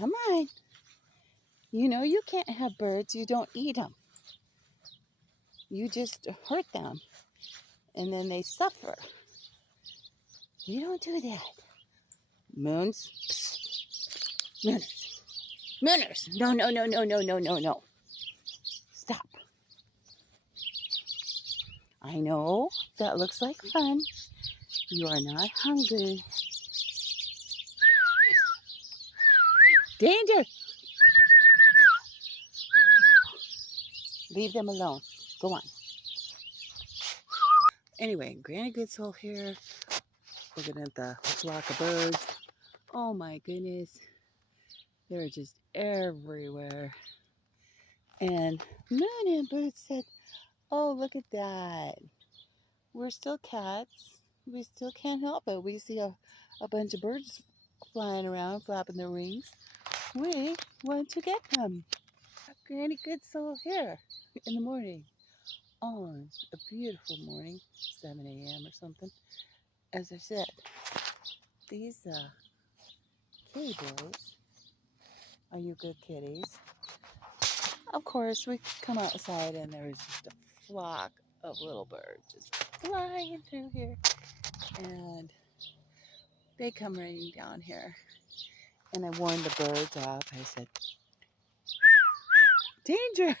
Come on. You know you can't have birds. You don't eat them. You just hurt them. And then they suffer. You don't do that. Moons. Psst. Mooners. Mooners. No, no, no, no, no, no, no, no. Stop. I know that looks like fun. You are not hungry. Danger! Leave them alone. Go on. Anyway, Granny Goodsoul here. Looking at the flock of birds. Oh my goodness. They're just everywhere. And Moon and Boots said, oh, look at that. We're still cats. We still can't help it. We see a bunch of birds flying around, flapping their wings. We want to get them. Granny Goodsoul here in the morning on a beautiful morning, 7 a.m. or something. As I said, these kitty boys are you good kitties. Of course, we come outside and there's just a flock of little birds just flying through here. And they come raining down here. And I warned the birds off. I said, danger!